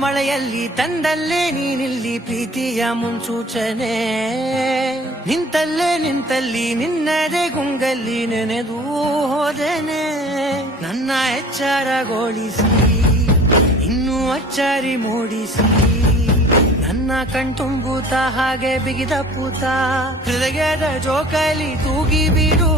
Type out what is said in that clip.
ಮಳೆಯಲ್ಲಿ ತಂದಲ್ಲೇ ನೀನಿಲ್ಲಿ ಪ್ರೀತಿಯ ಮುನ್ಸೂಚನೆ, ನಿಂತಲ್ಲಿ ನಿನ್ನದೇ ಗುಂಗಲ್ಲಿ ನೆನೆದು ಹೋದೆನೆ. ನನ್ನ ಎಚ್ಚರಗೊಳಿಸಿ ಇನ್ನೂ ಅಚ್ಚರಿ ಮೂಡಿಸಿ, ನನ್ನ ಕಣ್ತುಂಬುತ್ತ ಹಾಗೆ ಬಿಗಿದ ಪೂತ ಹೃದಯದ ಜೋಕಾಲಿ ತೂಗಿ ಬಿಡು.